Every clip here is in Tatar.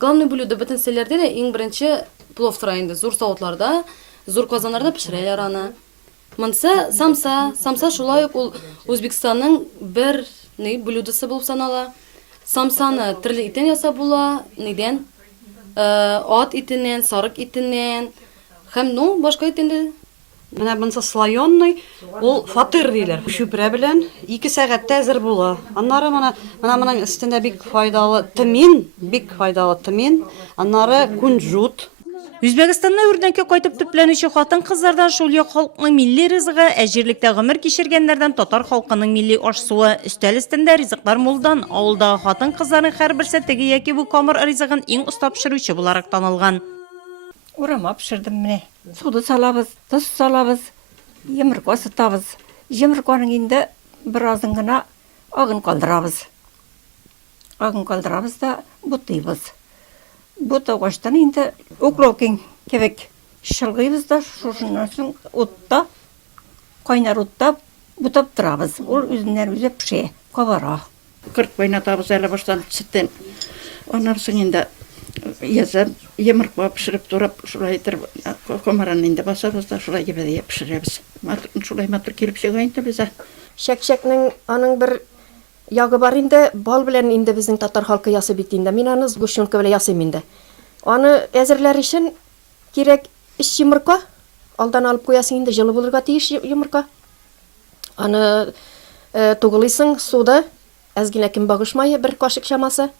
Главный блюдо бөтен селләрдә дә иң беренче плов тора инде. Зур савытларда, зур казаннарда пешерәләр аны. Монсы самса шулай ук ул Үзбекстанның бер блюдосы булып санала. Самсаны төрле иттән ясап була, нидән? Ат итеннән, сарык итеннән, һәм башка итендә. Менә монсы слоённый, ул фатыр диләр. Шүпрә белән 2 сәгатьтә әзер була. Аннары моның өстендә бик файдалы тымин, аннары кунжут. Үзбәкстанны үрнәккә кайтып төпләнүче хатын-кызлардан шул як халкының милли ризыгы, әҗирлектә гомер кичергәннәрдән татар халкының милли аш-суы, өстәл өстендә ризыклар мулдан, авылдагы хатын-кызларның һәрберсе теге яки бу камыр ризыгын иң оста пешерүче буларак танылган. Урама пешердем менә. Суды салабыз, тоз салабыз, йомырка сытабыз. Йомырканың инде беразын гына агын калдырабыз. Агын калдырабыз да бутыйбыз. Бутагачтан инде уклокин кебек шылгыйбыз да шушыннан соң утта, кайнар утта бутап торабыз. Ул үзеннән үзе пеше, кабара. Кырт кайнатабыз әле баштан сөттән. Аннан соң инде язып, йомырка пешереп турап, шулай итеп комараны инде басабыз да шулай ебедә пешерәбез. Шулай матур килеп чыга инде безгә. Шәкшәкнең аның бер ягы бар инде, бал белән инде безнең татар халкы ясый бит инде. Мин аны сгущенка белән ясыйм инде. Аны әзерләр өчен кирәк 3 йомырка. Алдан алып куясың инде, җылы булырга тиеш йомырка. Аны тугылыйсың суда, әзгенә кимбагыш мае 1 кашык чамасы.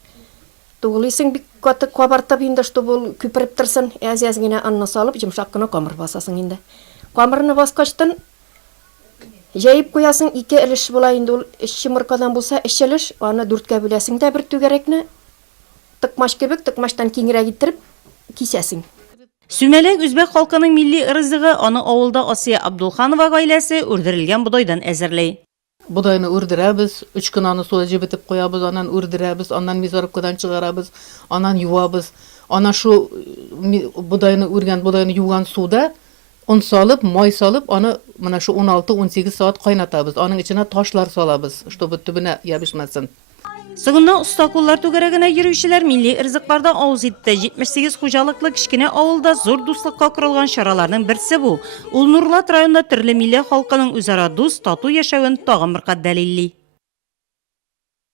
Тугылыйсың бик каты кабартып инде, чтобы ул күпереп торсын. Әз-әзгенә анны салып, йомшак кына камыр басасың инде. Камырны баскачтан җәйеп куясың, 2 өлеш була инде ул 3 йомыркадан булса 3 өлеш, аны 4кә бүләсең дә бер түгәрәкне. Тыкмаш кебек, тыкмаштан киңрәк иттереп кисәсең. Сүмәлек үзбәк халкының милли ризыгы аны авылда Асия Абдулханова гаиләсе үрдерелгән бодайдан әзерләй. Budayını ördürəbiz, 3 gün anı suya jibitip koyabız, anan ördürəbiz, anan mizarıpkadan çıgarabız, anan yuvabız. Ana şu budayını örgen, budayını yuvan suda un salıp, may salıp, ana mana şu 16-18 saat kaynatabız. Anın içine taşlar salabız, чтобы tübüne yabışmasın. Сыгынна уста куллар түгәрәгенә йөрүчеләр милли ризыкларда авыз итте. 78 хуҗалыклы кичкенә авылда зур дуслыкка корылган чараларның берсе бу. Ул Нурлат районында төрле милләт халкының үзара дус, тату яшәвен тагын бер кат дәлилли.